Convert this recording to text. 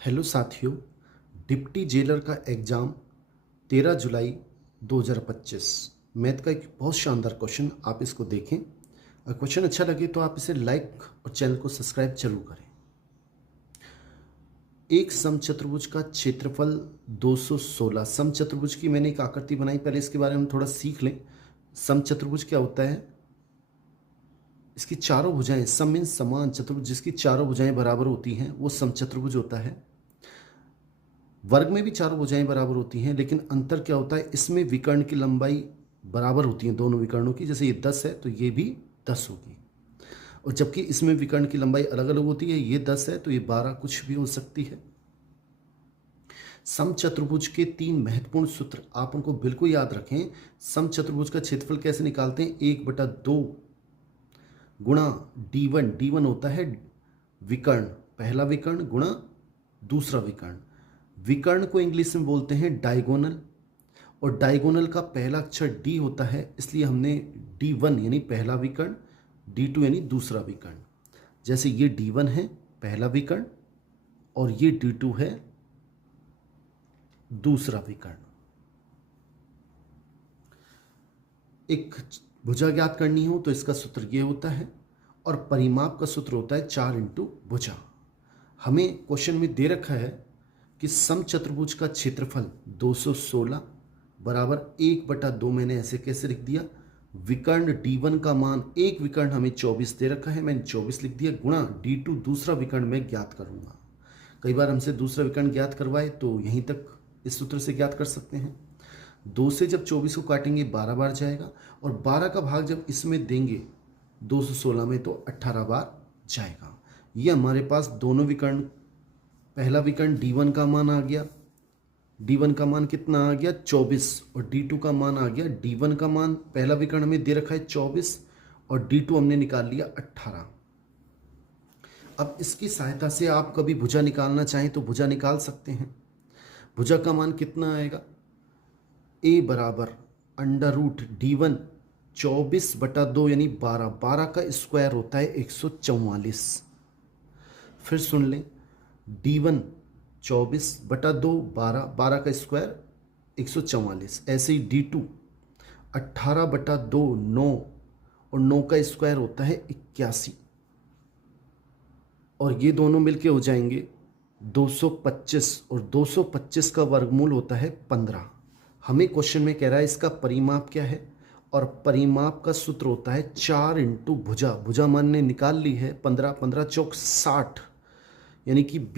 Hello साथियों, deputy jailer का exam 13 जुलाई 2025 math का एक बहुत शानदार क्वेश्चन। आप इसको देखें। अगर क्वेश्चन अच्छा लगे तो आप इसे लाइक और चैनल को सब्सक्राइब जरूर करें। एक समचतुर्भुज का क्षेत्रफल 216। समचतुर्भुज की मैंने एक आकृति बनाई, पहले इसके बारे में थोड़ा सीख लें। समचतुर्भुज क्या होता है? इसकी चारों भुजाएं, सम मीन्स समान, चतुर्भुज जिसकी चारों भुजाएं बराबर होती हैं वो समचतुर्भुज होता है। वर्ग में भी चारों भुजाएं बराबर होती हैं, लेकिन अंतर क्या होता है, इसमें विकर्ण की लंबाई बराबर होती है दोनों विकर्णों की। जैसे ये 10 है तो ये भी 10 होगी, और जबकि इसमें विकर्ण की लंबाई अलग अलग होती है। ये 10 है तो ये 12 कुछ भी हो सकती है। समचतुर्भुज के 3 महत्वपूर्ण सूत्र आप उनको बिल्कुल याद रखें। समचतुर्भुज का क्षेत्रफल कैसे निकालते हैं? 1/2 गुणा d1। d1 होता है विकर्ण, पहला विकर्ण गुणा दूसरा विकर्ण। विकर्ण को इंग्लिश में बोलते हैं डायगोनल, और डायगोनल का पहला अक्षर डी होता है, इसलिए हमने d1 यानी पहला विकर्ण, d2 यानी दूसरा विकर्ण। जैसे ये d1 है पहला विकर्ण और ये d2 है दूसरा विकर्ण। एक भुजा ज्ञात करनी हो तो इसका सूत्र ये होता है, और परिमाप का सूत्र होता है 4 इंटू भुजा। हमें क्वेश्चन में दे रखा है कि समचतुर्भुज का क्षेत्रफल 216 बराबर 1/2। मैंने ऐसे कैसे लिख दिया? विकर्ण d1 का मान, एक विकर्ण हमें 24 दे रखा है, मैंने 24 लिख दिया, गुणा d2 दूसरा विकर्ण मैं ज्ञात करूंगा। कई बार हमसे दूसरा विकर्ण ज्ञात करवाए तो यहीं तक इस सूत्र से ज्ञात कर सकते हैं। 2 से जब 24 को काटेंगे 12 बार जाएगा, और 12 का भाग जब इसमें देंगे 216 में तो 18 बार जाएगा। ये हमारे पास दोनों विकर्ण, पहला विकर्ण d1 का मान आ गया, d1 का मान कितना आ गया 24, और d2 का मान आ गया, d1 का मान पहला विकर्ण हमें दे रखा है 24 और d2 हमने निकाल लिया 18। अब इसकी सहायता से आप कभी भुजा निकालना चाहें तो भुजा निकाल सकते हैं। भुजा का मान कितना आएगा? a बराबर √d1 24/2 यानी 12। 12 का स्क्वायर होता है 144। फिर सुन लें, d1 24/2 12, 12 का स्क्वायर 144। ऐसे ही d2 18/2 9, और 9 का स्क्वायर होता है 81, और ये दोनों मिलके हो जाएंगे 225, और 225 का वर्गमूल होता है 15। हमें क्वेश्चन में कह रहा है इसका परिमाप क्या है, और परिमाप का सूत्र होता है 4 इंटू भुजा। भुजा मान ने निकाल ली है 15, 15 चौक 60, यानी कि 20।